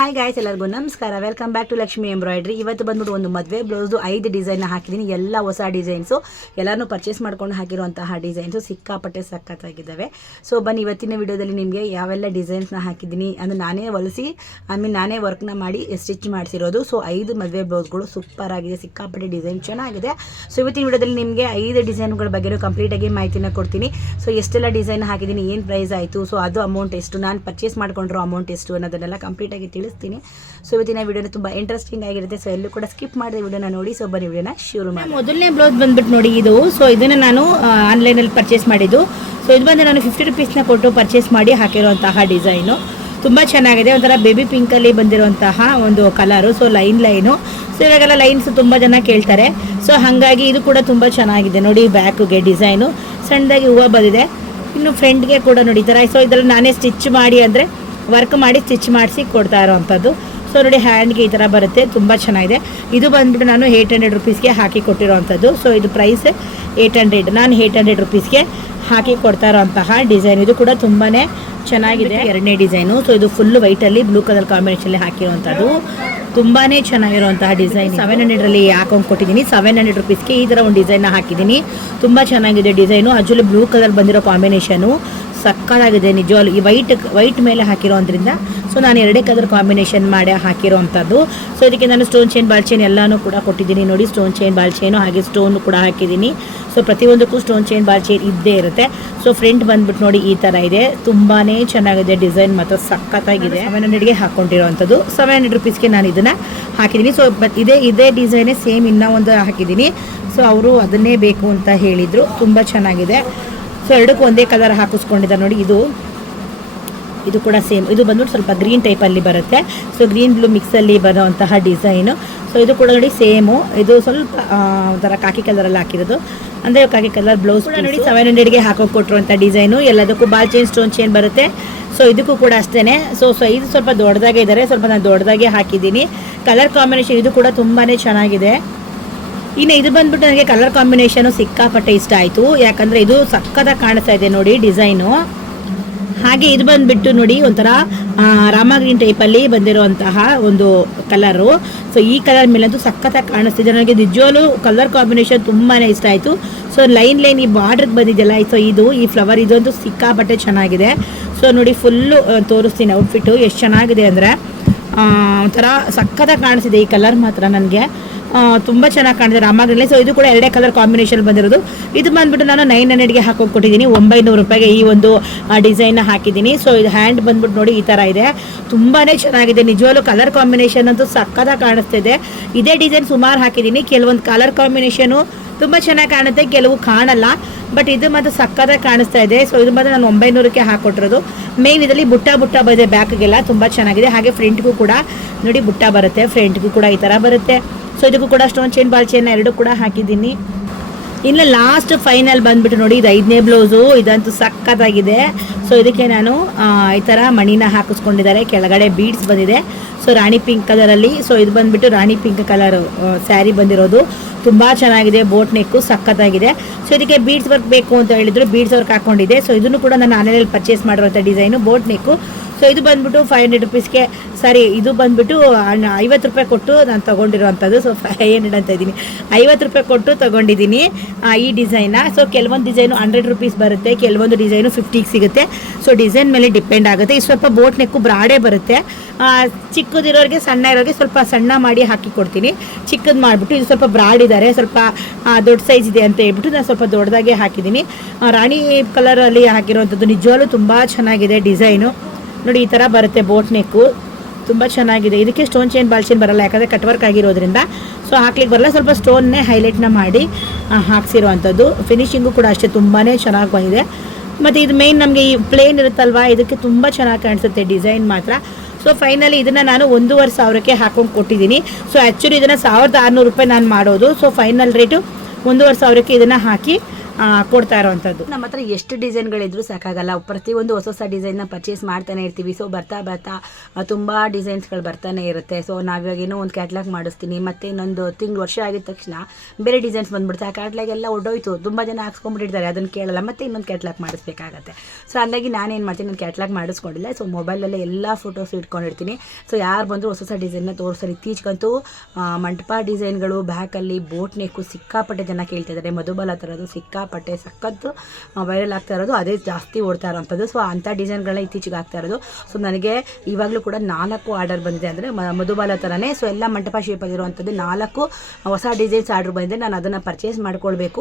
Hi guys, ಎಲ್ಲರಿಗೂ ನಮಸ್ಕಾರ. Welcome back to Lakshmi embroidery. ಇವತ್ತು ಬಂದ್ಬಿಟ್ಟು ಒಂದು ಮದುವೆ ಬ್ಲೌಸ್ದು 5 ಡಿಸೈನ್ ಹಾಕಿದ್ದೀನಿ. ಎಲ್ಲ ಹೊಸ ಡಿಸೈನ್ಸು, ಎಲ್ಲರೂ ಪರ್ಚೇಸ್ ಮಾಡ್ಕೊಂಡು ಹಾಕಿರುವಂತಹ ಡಿಸೈನ್ಸು ಸಿಕ್ಕಾಪಟ್ಟೆ ಸಖತ್ತಾಗಿದ್ದಾವೆ. ಸೊ ಬನ್ನಿ, ಇವತ್ತಿನ ವಿಡಿಯೋದಲ್ಲಿ ನಿಮಗೆ ಯಾವೆಲ್ಲ ಡಿಸೈನ್ಸ್ನ ಹಾಕಿದ್ದೀನಿ ಅಂದರೆ ನಾನೇ ಹೊಲಿಸಿ ನಾನೇ ವರ್ಕ್ನ ಮಾಡಿ ಸ್ಟಿಚ್ ಮಾಡಿಸಿರೋದು. ಸೊ 5 ಮದುವೆ ಬ್ಲೌಸ್ಗಳು ಸೂಪರ್ ಆಗಿದೆ, ಸಿಕ್ಕಾಪಟ್ಟೆ ಡಿಸೈನ್ ಚೆನ್ನಾಗಿದೆ. ಸೊ ಇವತ್ತಿನ ವಿಡಿಯೋದಲ್ಲಿ ನಿಮಗೆ 5 ಡಿಸೈನ್ಗಳ ಬಗ್ಗೆ ಕಂಪ್ಲೀಟಾಗಿ ಮಾಹಿತಿನ ಕೊಡ್ತೀನಿ. ಸೊ ಎಷ್ಟೆಲ್ಲ ಡಿಸೈನ್ ಹಾಕಿದ್ದೀನಿ, ಏನು ಪ್ರೈಸ್ ಆಯಿತು, ಸೊ ಅದು ಅಮೌಂಟ್ ಎಷ್ಟು, ನಾನು ಪರ್ಚೇಸ್ ಮಾಡ್ಕೊಂಡಿರೋ ಅಮೌಂಟ್ ಎಷ್ಟು ಅನ್ನೋದನ್ನೆಲ್ಲ ಕಂಪ್ಲೀಟಾಗಿ ತಿಳಿಸ್ತೀನಿ. ಸೊ ಇವತ್ತಿನ ವಿಡಿಯೋನ ತುಂಬ ಇಂಟ್ರೆಸ್ಟಿಂಗ್ ಆಗಿರುತ್ತೆ. ಸೊ ಎಲ್ಲೂ ಕೂಡ ಸ್ಕಿಪ್ ಮಾಡಿದ ವಿಡಿಯೋನ ನೋಡಿ. ಸೊ ಬನ್ನಿ ವಿಡಿಯೋನ ಶುರು ಮಾಡಿ. ಮೊದಲನೇ ಬ್ಲೌಸ್ ಬಂದ್ಬಿಟ್ಟು ನೋಡಿ ಇದು. ಸೊ ಇದನ್ನು ನಾನು ಆನ್ಲೈನಲ್ಲಿ ಪರ್ಚೇಸ್ ಮಾಡಿದ್ದು. ಸೊ ಇದು ಬಂದು ನಾನು 50 ರುಪೀಸ್ನ ಕೊಟ್ಟು ಪರ್ಚೇಸ್ ಮಾಡಿ ಹಾಕಿರುವಂತಹ ಡಿಸೈನು ತುಂಬ ಚೆನ್ನಾಗಿದೆ. ಒಂಥರ ಬೇಬಿ ಪಿಂಕಲ್ಲಿ ಬಂದಿರುವಂತಹ ಒಂದು ಕಲರು. So line. ಸೊ ಇವಾಗೆಲ್ಲ ಲೈನ್ಸ್ ತುಂಬ ಜನ ಕೇಳ್ತಾರೆ. ಸೊ ಹಾಗಾಗಿ ಇದು ಕೂಡ ತುಂಬ ಚೆನ್ನಾಗಿದೆ ನೋಡಿ. ಬ್ಯಾಕ್ಗೆ ಡಿಸೈನು ಸಣ್ಣದಾಗಿ ಹೂವು ಬಂದಿದೆ. ಇನ್ನು ಫ್ರಂಟ್ಗೆ ಕೂಡ ನೋಡಿ ಈ ಥರ. ಸೊ ಇದರಲ್ಲಿ ನಾನೇ ಸ್ಟಿಚ್ ಮಾಡಿ ಅಂದರೆ ವರ್ಕ್ ಮಾಡಿ ಸ್ಟಿಚ್ ಮಾಡಿಸಿ ಕೊಡ್ತಾ ಇರೋವಂಥದ್ದು. ಸೊ ನೋಡಿ ಹ್ಯಾಂಡ್ಗೆ ಈ ಥರ ಬರುತ್ತೆ, ತುಂಬ ಚೆನ್ನಾಗಿದೆ. ಇದು ಬಂದ್ಬಿಟ್ಟು ನಾನು 800 ರುಪೀಸ್ಗೆ ಹಾಕಿ ಕೊಟ್ಟಿರೋವಂಥದ್ದು. ಸೊ ಇದು ಪ್ರೈಸ್ 800, ನಾನು 800 ರುಪೀಸ್ಗೆ ಹಾಕಿ ಕೊಡ್ತಾ ಇರೋವಂತಹ ಡಿಸೈನ್. ಇದು ಕೂಡ ತುಂಬಾ ಚೆನ್ನಾಗಿದೆ. ಎರಡನೇ ಡಿಸೈನು. ಸೊ ಇದು ಫುಲ್ ವೈಟಲ್ಲಿ ಬ್ಲೂ ಕಲರ್ ಕಾಂಬಿನೇಷನಲ್ಲಿ ಹಾಕಿರುವಂಥದ್ದು ತುಂಬಾ ಚೆನ್ನಾಗಿರುವಂತಹ ಡಿಸೈನ್. 700ರಲ್ಲಿ ಹಾಕೊಂಡು ಕೊಟ್ಟಿದ್ದೀನಿ. 700 ರುಪೀಸ್ಗೆ ಈ ಥರ ಒಂದು ಡಿಸೈನ್ನ ಹಾಕಿದ್ದೀನಿ. ತುಂಬ ಚೆನ್ನಾಗಿದೆ ಡಿಸೈನು. ಅದ್ರಲ್ಲಿ ಬ್ಲೂ ಕಲರ್ ಬಂದಿರೋ ಕಾಂಬಿನೇಷನು ಸಕ್ಕತ್ತಾಗಿದೆ ನಿಜವಾಗ್ಲೂ. ಈ ವೈಟ್ ಮೇಲೆ ಹಾಕಿರೋದ್ರಿಂದ ಸೊ ನಾನು 2 ಕಲರ್ ಕಾಂಬಿನೇಷನ್ ಮಾಡಿ ಹಾಕಿರೋವಂಥದ್ದು. ಸೊ ಇದಕ್ಕೆ ನಾನು ಸ್ಟೋನ್ ಚೈನ್, ಬಾಲ್ ಚೈನ್ ಎಲ್ಲನೂ ಕೂಡ ಕೊಟ್ಟಿದ್ದೀನಿ ನೋಡಿ. ಸ್ಟೋನ್ ಚೈನ್, ಬಾಲ್ ಚೈನು ಹಾಗೆ ಸ್ಟೋನ್ ಕೂಡ ಹಾಕಿದ್ದೀನಿ. ಸೊ ಪ್ರತಿಯೊಂದಕ್ಕೂ ಸ್ಟೋನ್ ಚೈನ್, ಬಾಲ್ ಚೈನ್ ಇದ್ದೇ ಇರುತ್ತೆ. ಸೊ ಫ್ರಂಟ್ ಬಂದ್ಬಿಟ್ಟು ನೋಡಿ ಈ ಥರ ಇದೆ. ತುಂಬಾ ಚೆನ್ನಾಗಿದೆ ಡಿಸೈನ್, ಮಾತ್ರ ಸಖತ್ತಾಗಿದೆ. 700ಗೆ ಹಾಕ್ಕೊಂಡಿರೋವಂಥದ್ದು. 700 ರುಪೀಸ್ಗೆ ನಾನು ಇದನ್ನು ಹಾಕಿದ್ದೀನಿ. ಸೊ ಇದೇ ಡಿಸೈನೇ ಸೇಮ್ ಇನ್ನೂ ಒಂದು ಹಾಕಿದ್ದೀನಿ. ಸೊ ಅವರು ಅದನ್ನೇ ಬೇಕು ಅಂತ ಹೇಳಿದರು. ತುಂಬ ಚೆನ್ನಾಗಿದೆ. ಸೊ ಎರಡಕ್ಕೂ ಒಂದೇ ಕಲರ್ ಹಾಕಿಸ್ಕೊಂಡಿದ್ದಾರೆ ನೋಡಿ. ಇದು ಕೂಡ ಸೇಮ್. ಇದು ಬಂದ್ಬಿಟ್ಟು ಸ್ವಲ್ಪ ಗ್ರೀನ್ ಟೈಪಲ್ಲಿ ಬರುತ್ತೆ. ಸೊ ಗ್ರೀನ್ ಬ್ಲೂ ಮಿಕ್ಸಲ್ಲಿ ಬರೋವಂತಹ ಡಿಸೈನು. ಸೊ ಇದು ಕೂಡ ನೋಡಿ ಸೇಮು. ಇದು ಸ್ವಲ್ಪ ಒಂಥರ ಕಾಕಿ ಕಲರಲ್ಲಿ ಹಾಕಿರೋದು, ಅಂದರೆ ಕಾಕಿ ಕಲರ್ ಬ್ಲೌಸ್ ಕೂಡ ನೋಡಿ. 700ಗೆ ಹಾಕೋಕೆ ಕೊಟ್ಟಿರುವಂಥ ಡಿಸೈನು. ಎಲ್ಲದಕ್ಕೂ ಬಾಲ್ ಚೈನ್, ಸ್ಟೋನ್ ಚೈನ್ ಬರುತ್ತೆ. ಸೊ ಇದಕ್ಕೂ ಕೂಡ ಅಷ್ಟೇ. ಸೊ ಇದು ಸ್ವಲ್ಪ ದೊಡ್ಡದಾಗೆ ಇದ್ದಾರೆ, ಸ್ವಲ್ಪ ನಾನು ದೊಡ್ಡದಾಗೆ ಹಾಕಿದ್ದೀನಿ. ಕಲರ್ ಕಾಂಬಿನೇಷನ್ ಇದು ಕೂಡ ತುಂಬಾ ಚೆನ್ನಾಗಿದೆ. ಇನ್ನು ಇದು ಬಂದ್ಬಿಟ್ಟು ನನಗೆ ಕಲರ್ ಕಾಂಬಿನೇಷನು ಸಿಕ್ಕಾಪಟ್ಟೆ ಇಷ್ಟ ಆಯಿತು. ಯಾಕಂದರೆ ಇದು ಸಕ್ಕತ್ತಾಗಿ ಕಾಣಿಸ್ತಾ ಇದೆ ನೋಡಿ ಡಿಸೈನು. ಹಾಗೆ ಇದು ಬಂದುಬಿಟ್ಟು ನೋಡಿ ಒಂಥರ ರಾಮ ಗ್ರೀನ್ ಟೈಪಲ್ಲಿ ಬಂದಿರುವಂತಹ ಒಂದು ಕಲರು. ಸೊ ಈ ಕಲರ್ ಮೇಲಂತೂ ಸಖತ್ತಾಗಿ ಕಾಣಿಸ್ತಿದೆ ನನಗೆ. ನಿಜವಾಗ್ಲೂ ಕಲರ್ ಕಾಂಬಿನೇಷನ್ ತುಂಬಾ ಇಷ್ಟ ಆಯಿತು. ಸೊ ಲೈನ್ ಈ ಬಾರ್ಡ್ರಿಗೆ ಬಂದಿದೆಯಲ್ಲ, ಸೊ ಈ ಫ್ಲವರ್ ಇದಂತೂ ಸಿಕ್ಕಾಪಟ್ಟೆ ಚೆನ್ನಾಗಿದೆ. ಸೊ ನೋಡಿ ಫುಲ್ಲು ತೋರಿಸ್ತೀನಿ ಔಟ್ಫಿಟ್ಟು ಎಷ್ಟು ಚೆನ್ನಾಗಿದೆ ಅಂದರೆ ಒಂಥರ ಸಖತ್ತಾಗಿ ಕಾಣಿಸ್ತಿದೆ. ಈ ಕಲರ್ ಮಾತ್ರ ನನಗೆ ತುಂಬ ಚೆನ್ನಾಗಿ ಕಾಣಿದೆ ರಾಮಾಗ್ರಲ್ಲಿ. ಸೊ ಇದು ಕೂಡ 2 ಕಲರ್ ಕಾಂಬಿನೇಷನ್ ಬಂದಿರೋದು. ಇದು ಬಂದ್ಬಿಟ್ಟು ನಾನು 900ಗೆ ಹಾಕೊಂಡು ಕೊಟ್ಟಿದ್ದೀನಿ. 900 ರೂಪಾಯಿಗೆ ಈ ಒಂದು ಡಿಸೈನ್ನ ಹಾಕಿದ್ದೀನಿ. ಸೊ ಇದು ಹ್ಯಾಂಡ್ ಬಂದ್ಬಿಟ್ಟು ನೋಡಿ ಈ ಥರ ಇದೆ. ತುಂಬಾ ಚೆನ್ನಾಗಿದೆ ನಿಜವಾಗ್ಲೂ. ಕಲರ್ ಕಾಂಬಿನೇಷನ್ ಅಂತೂ ಸಕ್ಕತ್ತಾಗಿ ಕಾಣಿಸ್ತಿದೆ. ಇದೇ ಡಿಸೈನ್ ಸುಮಾರು ಹಾಕಿದ್ದೀನಿ. ಕೆಲವೊಂದು ಕಲರ್ ಕಾಂಬಿನೇಷನು ತುಂಬ ಚೆನ್ನಾಗಿ ಕಾಣುತ್ತೆ, ಕೆಲವು ಕಾಣಲ್ಲ. ಬಟ್ ಇದು ಮಾತ್ರ ಸಕ್ಕತ್ತಾಗಿ ಕಾಣಿಸ್ತಾ ಇದೆ. ಸೊ ಇದು ಮಾತ್ರ ನಾನು 900ಕ್ಕೆ ಹಾಕೊಟ್ಟಿರೋದು. ಮೇನ್ ಇದರಲ್ಲಿ ಬುಟ್ಟ ಬಂದಿದೆ ಬ್ಯಾಕ್ಗೆಲ್ಲ, ತುಂಬ ಚೆನ್ನಾಗಿದೆ. ಹಾಗೆ ಫ್ರಂಟ್ಗೂ ಕೂಡ ನೋಡಿ ಬುಟ್ಟ ಬರುತ್ತೆ. ಫ್ರಂಟ್ಗೂ ಕೂಡ ಈ ಥರ ಬರುತ್ತೆ. ಸೊ ಇದಕ್ಕೂ ಕೂಡ ಸ್ಟೋನ್ ಚೈನ್, ಬಾಲ್ ಚೈನ್ 2 ಕೂಡ ಹಾಕಿದ್ದೀನಿ. ಇನ್ನು ಲಾಸ್ಟ್ ಫೈನಲ್ ಬಂದ್ಬಿಟ್ಟು ನೋಡಿ ಇದು 5ನೇ ಬ್ಲೌಸು. ಇದಂತೂ ಸಕ್ಕತ್ತಾಗಿದೆ. ಸೊ ಇದಕ್ಕೆ ನಾನು ಈ ಥರ ಮಣಿನ ಹಾಕಿಸ್ಕೊಂಡಿದ್ದಾರೆ. ಕೆಳಗಡೆ ಬೀಡ್ಸ್ ಬಂದಿದೆ. ಸೊ ರಾಣಿ ಪಿಂಕ್ ಕಲರಲ್ಲಿ. ಸೊ ಇದು ಬಂದ್ಬಿಟ್ಟು ರಾಣಿ ಪಿಂಕ್ ಕಲರ್ ಸ್ಯಾರಿ ಬಂದಿರೋದು. ತುಂಬ ಚೆನ್ನಾಗಿದೆ. ಬೋಟ್ ನೆಕ್ಕು ಸಕ್ಕತ್ತಾಗಿದೆ. ಸೊ ಇದಕ್ಕೆ ಬೀಡ್ಸ್ ವರ್ಕ್ ಬೇಕು ಅಂತ ಹೇಳಿದ್ರು, ಬೀಡ್ಸ್ ವರ್ಕ್ ಹಾಕ್ಕೊಂಡಿದೆ. ಸೊ ಇದನ್ನು ಕೂಡ ನಾನು ಆನ್ಲೈನಲ್ಲಿ ಪರ್ಚೇಸ್ ಮಾಡಿರೋಂಥ ಡಿಸೈನು ಬೋಟ್ ನೆಕ್ಕು. ಸೊ ಇದು ಬಂದ್ಬಿಟ್ಟು 500 ರುಪೀಸ್ಗೆ, ಸಾರಿ ಇದು ಬಂದ್ಬಿಟ್ಟು 50 ರೂಪಾಯಿ ಕೊಟ್ಟು ನಾನು ತೊಗೊಂಡಿರೋವಂಥದ್ದು. ಸೊ 500 ಅಂತ ಇದ್ದೀನಿ, 50 ರೂಪಾಯಿ ಕೊಟ್ಟು ತೊಗೊಂಡಿದ್ದೀನಿ ಈ ಡಿಸೈನ್ನ. ಸೊ ಕೆಲವೊಂದು ಡಿಸೈನು 100 ರುಪೀಸ್ ಬರುತ್ತೆ, ಕೆಲವೊಂದು ಡಿಸೈನು 50ಗೆ ಸಿಗುತ್ತೆ. ಸೊ ಡಿಸೈನ್ ಮೇಲೆ ಡಿಪೆಂಡ್ ಆಗುತ್ತೆ. ಇದು ಸ್ವಲ್ಪ ಬೋಟ್ ನೆಕ್ಕು ಬ್ರಾಡೇ ಬರುತ್ತೆ. ಚಿಕ್ಕದಿರೋರಿಗೆ, ಸಣ್ಣ ಇರೋರಿಗೆ ಸ್ವಲ್ಪ ಸಣ್ಣ ಮಾಡಿ ಹಾಕಿ ಕೊಡ್ತೀನಿ. ಚಿಕ್ಕದು ಮಾಡಿಬಿಟ್ಟು ಇದು ಸ್ವಲ್ಪ ಬ್ರಾಡ್ ಇದ್ದಾರೆ, ಸ್ವಲ್ಪ ದೊಡ್ಡ ಸೈಜ್ ಇದೆ ಅಂತ ಹೇಳ್ಬಿಟ್ಟು ನಾನು ಸ್ವಲ್ಪ ದೊಡ್ಡದಾಗೆ ಹಾಕಿದ್ದೀನಿ. ರಾಣಿ ಕಲರಲ್ಲಿ ಹಾಕಿರೋವಂಥದ್ದು ನಿಜವಾಗ್ಲೂ ತುಂಬ ಚೆನ್ನಾಗಿದೆ ಡಿಸೈನು. ನೋಡಿ ಈ ಥರ ಬರುತ್ತೆ ಬೋಟ್ ನೆಕ್ಕು, ತುಂಬ ಚೆನ್ನಾಗಿದೆ. ಇದಕ್ಕೆ ಸ್ಟೋನ್ ಚೈನ್, ಬಾಲ್ ಚೈನ್ ಬರಲ್ಲ, ಯಾಕಂದರೆ ಕಟ್ ವರ್ಕ್ ಆಗಿರೋದ್ರಿಂದ. ಸೊ ಹಾಕ್ಲಿಕ್ಕೆ ಬರಲ್ಲ, ಸ್ವಲ್ಪ ಸ್ಟೋನ್ನೇ ಹೈಲೈಟ್ನ ಮಾಡಿ ಹಾಕ್ಸಿರೋವಂಥದ್ದು. ಫಿನಿಶಿಂಗು ಕೂಡ ಅಷ್ಟೇ ತುಂಬಾ ಚೆನ್ನಾಗಿ ಬಂದಿದೆ. ಮತ್ತು ಇದು ಮೇಯ್ನ್ ನಮಗೆ ಈ ಪ್ಲೇನ್ ಇರುತ್ತಲ್ವ, ಇದಕ್ಕೆ ತುಂಬ ಚೆನ್ನಾಗಿ ಕಾಣಿಸುತ್ತೆ ಡಿಸೈನ್ ಮಾತ್ರ. ಸೊ ಫೈನಲಿ ಇದನ್ನು ನಾನು 1500ಕ್ಕೆ ಹಾಕೊಂಡು ಕೊಟ್ಟಿದ್ದೀನಿ. ಸೊ ಆ್ಯಕ್ಚುಲಿ ಇದನ್ನು 1600 ರೂಪಾಯಿ ನಾನು ಮಾಡೋದು. ಸೊ ಫೈನಲ್ ರೇಟು 1500ಕ್ಕೆ ಇದನ್ನು ಹಾಕಿ ಕೊಡ್ತಾ ಇರೋವಂಥದ್ದು. ನಮ್ಮ ಹತ್ರ ಎಷ್ಟು ಡಿಸೈನ್ಗಳಿದ್ರು ಸಾಕಾಗಲ್ಲ, ಪ್ರತಿಯೊಂದು ಹೊಸ ಡಿಸೈನ್ನ ಪರ್ಚೇಸ್ ಮಾಡ್ತಾನೆ ಇರ್ತೀವಿ. ಸೊ ಬರ್ತಾ ತುಂಬ ಡಿಸೈನ್ಸ್ಗಳು ಬರ್ತಾನೆ ಇರುತ್ತೆ. ಸೊ ನಾವಿವಾಗ ಏನೋ ಒಂದು ಕ್ಯಾಟ್ಲಾಗ್ ಮಾಡಿಸ್ತೀನಿ, ಮತ್ತು ಇನ್ನೊಂದು ವರ್ಷ ಆಗಿದ ತಕ್ಷಣ ಬೇರೆ ಡಿಸೈನ್ಸ್ ಬಂದ್ಬಿಡುತ್ತೆ. ಆ ಕ್ಯಾಟ್ಲಾಗ್ ಎಲ್ಲ ಹೊಡೋಯ್ತು, ತುಂಬ ಜನ ಹಾಕ್ಸ್ಕೊಂಡ್ಬಿಟ್ಟಿರ್ತಾರೆ, ಅದನ್ನು ಕೇಳಲ್ಲ, ಮತ್ತೆ ಇನ್ನೊಂದು ಕ್ಯಾಟ್ಲಾಗ್ ಮಾಡಿಸ್ಬೇಕಾಗತ್ತೆ. ಸೊ ಹಂಗಾಗಿ ನಾನೇನು ಮಾಡ್ತೀನಿ, ನಾನು ಕ್ಯಾಟ್ಲಾಗ್ ಮಾಡಿಸ್ಕೊಂಡಿಲ್ಲ. ಸೊ ಮೊಬೈಲಲ್ಲೇ ಎಲ್ಲ ಫೋಟೋಸ್ ಇಟ್ಕೊಂಡಿರ್ತೀನಿ. ಸೊ ಯಾರು ಬಂದರೂ ಹೊಸ ಡಿಸೈನ್ನ ತೋರಿಸ್ತಾರೆ. ಇತ್ತೀಚೆಗಂತೂ ಮಂಟಪ ಡಿಸೈನ್ಗಳು, ಬ್ಯಾಕಲ್ಲಿ ಬೋಟ್ ನೆಕ್ಕು ಸಿಕ್ಕಾಪಟ್ಟೆ ಜನ ಕೇಳ್ತಿದ್ದಾರೆ. ಮಧುಬಾಲ ಥರದ್ದು ಸಿಕ್ಕಾಪಟ್ಟೆ ಸಖತ್ತು ವೈರಲ್ ಆಗ್ತಾ ಇರೋದು, ಅದೇ ಜಾಸ್ತಿ ಓಡ್ತಾ ಇರೋವಂಥದ್ದು. ಸೊ ಅಂಥ ಡಿಸೈನ್ಗಳನ್ನ ಇತ್ತೀಚೆಗೆ ಆಗ್ತಾ ಇರೋದು. ಸೊ ನನಗೆ ಇವಾಗಲೂ ಕೂಡ 4 ಆರ್ಡರ್ ಬಂದಿದೆ, ಅಂದರೆ ಮಧುಬಾಲ ಥರನೇ. ಸೊ ಎಲ್ಲ ಮಂಟಪ ಶೇಪಲ್ಲಿರುವಂಥದ್ದು 4 ಹೊಸ ಡಿಸೈನ್ಸ್ ಆರ್ಡ್ರ್ ಬಂದಿದೆ. ನಾನು ಅದನ್ನು ಪರ್ಚೇಸ್ ಮಾಡ್ಕೊಳ್ಬೇಕು.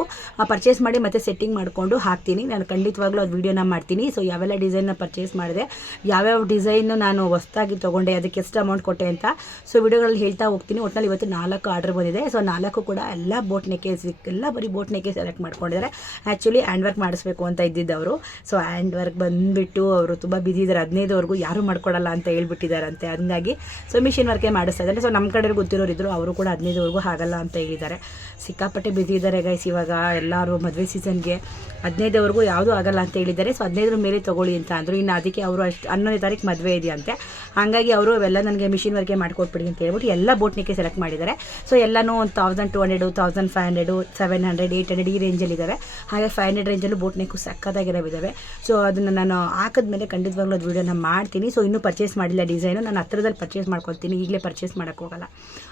ಪರ್ಚೇಸ್ ಮಾಡಿ ಮತ್ತೆ ಸೆಟ್ಟಿಂಗ್ ಮಾಡಿಕೊಂಡು ಹಾಕ್ತೀನಿ. ನಾನು ಖಂಡಿತವಾಗ್ಲೂ ಅದು ವೀಡಿಯೋನ ಮಾಡ್ತೀನಿ. ಸೊ ಯಾವೆಲ್ಲ ಡಿಸೈನ್ನ ಪರ್ಚೇಸ್ ಮಾಡಿದೆ, ಯಾವ್ಯಾವ ಡಿಸೈನು ನಾನು ಹೊಸದಾಗಿ ತೊಗೊಂಡೆ, ಅದಕ್ಕೆ ಎಷ್ಟು ಅಮೌಂಟ್ ಕೊಟ್ಟೆ ಅಂತ ಸೊ ವಿಡಿಯೋಗಳಲ್ಲಿ ಹೇಳ್ತಾ ಹೋಗ್ತೀನಿ. ಒಟ್ಟಿನಲ್ಲಿ ಇವತ್ತು 4 ಆರ್ಡರ್ ಬಂದಿದೆ. ಸೊ 4 ಕೂಡ ಎಲ್ಲ ಬೋಟ್ ನೆಕ್ಕೆ, ಎಲ್ಲ ಬರೀ ಬೋಟ್ ನೆಕ್ಕೆ ಸೆಲೆಕ್ಟ್ ಮಾಡ್ಕೊಂಡಿದ್ದಾರೆ. ಆ್ಯಕ್ಚುಲಿ ಹ್ಯಾಂಡ್ ವರ್ಕ್ ಮಾಡಿಸ್ಬೇಕು ಅಂತ ಇದ್ದಿದ್ದವರು. ಸೊ ಹ್ಯಾಂಡ್ ವರ್ಕ್ ಬಂದುಬಿಟ್ಟು ಅವರು ತುಂಬ ಬಿಸಿ ಇದ್ದಾರೆ, 15ವರೆಗೂ ಯಾರೂ ಮಾಡ್ಕೊಡಲ್ಲ ಅಂತ ಹೇಳ್ಬಿಟ್ಟಿದ್ದಾರಂತೆ. ಹಂಗಾಗಿ ಸೊ ಮಿಷಿನ್ ವರ್ಕೇ ಮಾಡಿಸ್ತಾ ಇದ್ದಾರೆ. ಸೊ ನಮ್ಮ ಕಡೆ ಗೊತ್ತಿರೋರು ಇದ್ದರು, ಅವರು ಕೂಡ 15ವರೆಗೂ ಆಗಲ್ಲ ಅಂತ ಹೇಳಿದ್ದಾರೆ. ಸಿಕ್ಕಾಪಟ್ಟೆ ಬಿಸಿ ಇದ್ದಾರೆ ಗೈಸ್. ಇವಾಗ ಎಲ್ಲರೂ ಮದುವೆ ಸೀಸನ್ಗೆ 15ವರೆಗೂ ಯಾವುದೂ ಆಗಲ್ಲ ಅಂತ ಹೇಳಿದ್ದಾರೆ. ಸೊ 15ರ ಮೇಲೆ ತೊಗೊಳ್ಳಿ ಅಂತ ಅಂದರು. ಇನ್ನು ಅದಕ್ಕೆ ಅವರು 11ನೇ ತಾರೀಕು ಮದುವೆ ಇದೆಯಂತೆ. ಹಾಗಾಗಿ ಅವರು ಅವೆಲ್ಲ ನನಗೆ ಮಿಷಿನ್ ವರ್ಕೇ ಮಾಡಿಕೊಟ್ಬಿಡಿ ಅಂತ ಹೇಳ್ಬಿಟ್ಟು ಎಲ್ಲ ಬೋಟ್ನಿಕ್ಕೆ ಸೆಲೆಕ್ಟ್ ಮಾಡಿದ್ದಾರೆ. ಸೊ ಎಲ್ಲನೂ 1200, 1500, 700, 800 ಈ ರೇಂಜಲ್ಲಿದ್ದಾವೆ. ಹಾಗೆ 500 ರೇಂಜಲ್ಲೂ ಬೋಟ್ನಿಕ್ಕು ಸಕ್ಕತ್ತಾಗಿರೋವಿದ್ದಾವೆ. ಸೊ ಅದನ್ನು ನಾನು ಹಾಕಿದ್ಮೇಲೆ ಖಂಡಿತವಾಗ್ಲೂ ಅದು ವೀಡಿಯೋನ ಮಾಡ್ತೀನಿ. ಸೊ ಇನ್ನೂ ಪರ್ಚೇಸ್ ಮಾಡಿಲ್ಲ ಡಿಸೈನು, ನಾನು ಹತ್ರದಲ್ಲಿ ಪರ್ಚೇಸ್ ಮಾಡ್ಕೊಳ್ತೀನಿ, ಈಗಲೇ ಪರ್ಚೇಸ್ ಮಾಡೋಕ್ಕೋಗಲ್ಲ.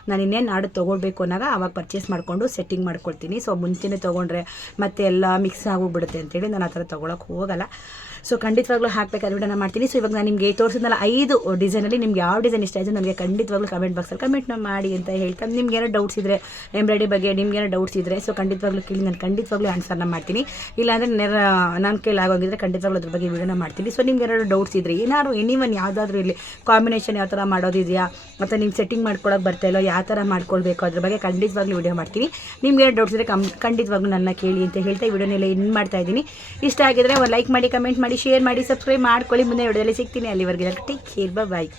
ನಾನು ಇನ್ನೇನು ನಾಡು ತೊಗೊಳ್ಬೇಕು ಅನ್ನೋವಾಗ ಆವಾಗ ಪರ್ಚೇಸ್ ಮಾಡಿಕೊಂಡು ಸೆಟ್ಟಿಂಗ್ ಮಾಡ್ಕೊಳ್ತೀನಿ. ಸೊ ಮುಂಚೆನೇ ತೊಗೊಂಡ್ರೆ ಮತ್ತೆ ಎಲ್ಲ ಮಿಕ್ಸ್ ಆಗೋಗ್ಬಿಡುತ್ತೆ ಅಂತೇಳಿ ನಾನು ಆ ಥರ ತೊಗೊಳಕ್ಕೆ ಹೋಗಲ್ಲ. ಸೊ ಖಂಡಿತವಾಗ್ಲೂ ಹಾಕಬೇಕಾದ್ರೆ ವಿಡಿಯೋನ ಮಾಡ್ತೀನಿ. ಸೊ ಇವಾಗ ನಾನು ನಿಮಗೆ ತೋರಿಸಿದ್ನಲ್ಲ 5 ಡಿಸೈನಲ್ಲಿ ನಿಮ್ಗೆ ಯಾವ ಡಿಸೈನ್ ಇಷ್ಟ ಆಯಿತು ನನಗೆ ಖಂಡಿತವಾಗ್ಲೂ ಕಮೆಂಟ್ ಬಾಕ್ಸಲ್ಲಿ ಕಮೆಂಟ್ನ ಮಾಡಿ ಅಂತ ಹೇಳ್ತಾ, ನಿಮ್ಗೇನೋ ಡೌಟ್ಸ್ ಇದ್ದರೆ ಎಂಬ್ರಾಯ್ಡ್ರಿ ಬಗ್ಗೆ ನಿಮ್ಗೇನೋ ಡೌಟ್ಸ್ ಇದ್ದರೆ ಸೊ ಖಂಡಿತವಾಗ್ಲೂ ಕೇಳಿ, ನಾನು ಖಂಡಿತವಾಗ್ಲೂ ಆನ್ಸರ್ನ ಮಾಡ್ತೀನಿ. ಇಲ್ಲಾಂದರೆ ನನ್ನ ಕೈಲಿ ಆಗೋಗಿದ್ರೆ ಖಂಡಿತವಾಗ್ಲೂ ಅದ್ರ ಬಗ್ಗೆ ವಿಡಿಯೋನ ಮಾಡ್ತೀನಿ. ಸೊ ನಿಮ್ಗೆ ಏನಾದ್ರು ಡೌಟ್ಸ್ ಇದ್ದರೆ, ಏನಾದ್ರು ಎನಿವನ್ ಯಾವುದಾದ್ರೂ ಇರಲಿ, ಕಾಂಬಿನೇಷನ್ ಯಾವ ಥರ ಮಾಡೋದಿದೆಯಾ, ಮತ್ತು ನಿಮ್ಮ ಸೆಟ್ಟಿಂಗ್ ಮಾಡ್ಕೊಳ್ಳೋಕೆ ಬರ್ತಾಯಿಲ್ಲೋ, ಯಾವ ಥರ ಮಾಡ್ಕೊಳ್ಬೇಕು ಅದ್ರ ಬಗ್ಗೆ ಖಂಡಿತವಾಗ್ಲೂ ವಿಡಿಯೋ ಮಾಡ್ತೀನಿ. ನಿಮ್ಗೆ ಡೌಟ್ಸ್ ಇದ್ದರೆ ಖಂಡಿತವಾಗ್ಲೂ ನನ್ನ ಕೇಳಿ ಅಂತ ಹೇಳ್ತಾ ಈ ವಿಡಿಯೋನೆಲ್ಲ ಏನು ಮಾಡ್ತಾ ಇದ್ದೀನಿ. ಇಷ್ಟ ಆಗಿದ್ರೆ ಒಂದು ಲೈಕ್ ಮಾಡಿ, ಕಮೆಂಟ್ ಮಾಡಿ, ಶೇರ್ ಮಾಡಿ, ಸಬ್ಸ್ಕ್ರೈಬ್ ಮಾಡ್ಕೊಳ್ಳಿ. ಮುಂದೆ ವಿಡಿಯೋದಲ್ಲಿ ಸಿಗ್ತೀನಿ. ಅಲ್ಲಿವರೆಗೆ ಟೇಕ್ ಕೇರ್, ಬಾಯ್.